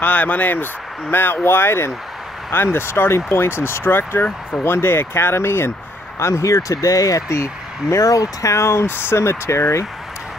Hi, my name is Matt White, and I'm the Starting Points instructor for One Day Academy, and I'm here today at the Merrilltown Cemetery.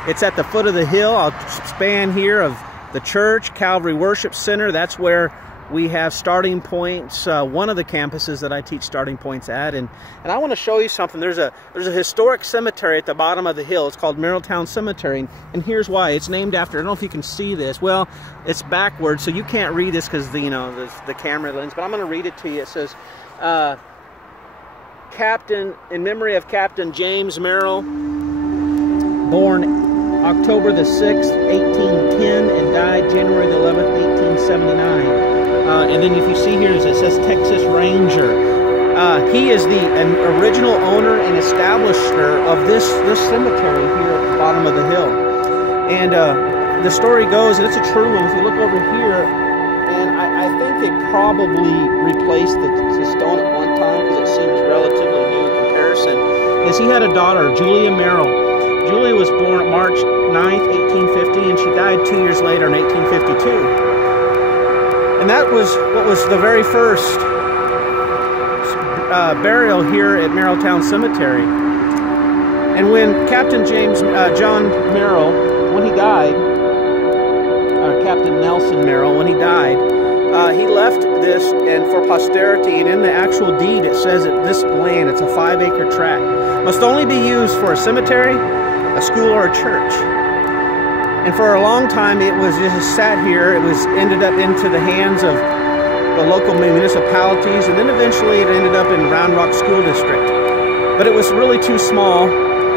It's at the foot of the hill. I'll span here of the church, Calvary Worship Center. That's where we have Starting Points, one of the campuses that I teach Starting Points at. And I want to show you something. There's a historic cemetery at the bottom of the hill. It's called Merrilltown Cemetery. And here's why. It's named after, I don't know if you can see this. Well, it's backwards, so you can't read this because the camera lens, but I'm going to read it to you. It says, in memory of Captain James Merrill, born October the 6th, 1810, and died January the 11th, 1879. And then if you see here, it says Texas Ranger. He is the original owner and establisher of this cemetery here at the bottom of the hill. And the story goes, and it's a true one, if you look over here, and I think they probably replaced the stone at one time because it seems relatively new in comparison, is he had a daughter, Julia Merrill. Julia was born March 9th, 1850, and she died 2 years later in 1852. And that was what was the very first burial here at Merrilltown Cemetery. And when Captain John Merrill, when he died, or Captain Nelson Merrill, when he died, he left this and for posterity, and in the actual deed it says that this land, it's a 5-acre tract, must only be used for a cemetery, a school, or a church. And for a long time, it was just sat here. It was ended up into the hands of the local municipalities, and then eventually it ended up in Round Rock School District. But it was really too small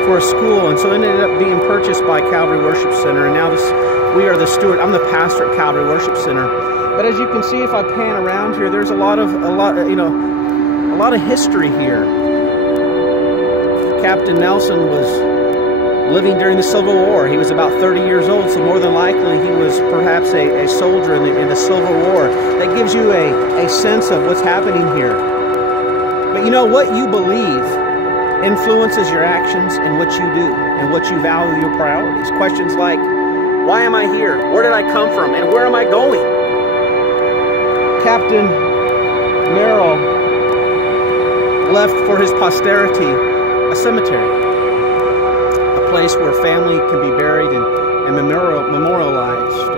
for a school, and so it ended up being purchased by Calvary Worship Center. And now we are the steward. I'm the pastor at Calvary Worship Center. But as you can see, if I pan around here, there's a lot of history here. Captain Nelson was living during the Civil War. He was about 30 years old, so more than likely he was perhaps a soldier in the Civil War. That gives you a sense of what's happening here. But you know, what you believe influences your actions and what you do and what you value, your priorities. Questions like, why am I here? Where did I come from? And where am I going? Captain Merrill left for his posterity a cemetery, place where family can be buried and memorialized.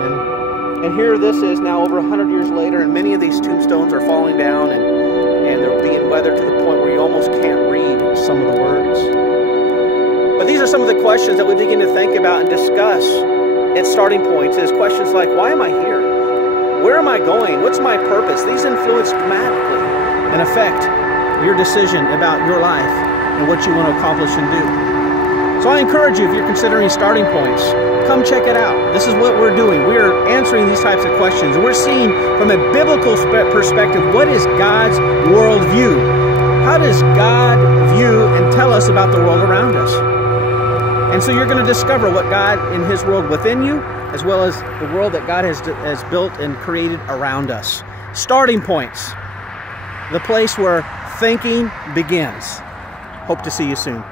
And here this is now over 100 years later, and many of these tombstones are falling down and they're being weathered to the point where you almost can't read some of the words. But these are some of the questions that we begin to think about and discuss at Starting Points. Is questions like, why am I here? Where am I going? What's my purpose? These influence dramatically and affect your decision about your life and what you want to accomplish and do. So I encourage you, if you're considering Starting Points, come check it out. This is what we're doing. We're answering these types of questions. We're seeing from a biblical perspective, what is God's worldview? How does God view and tell us about the world around us? And so you're going to discover what God in His world within you, as well as the world that God has built and created around us. Starting Points, the place where thinking begins. Hope to see you soon.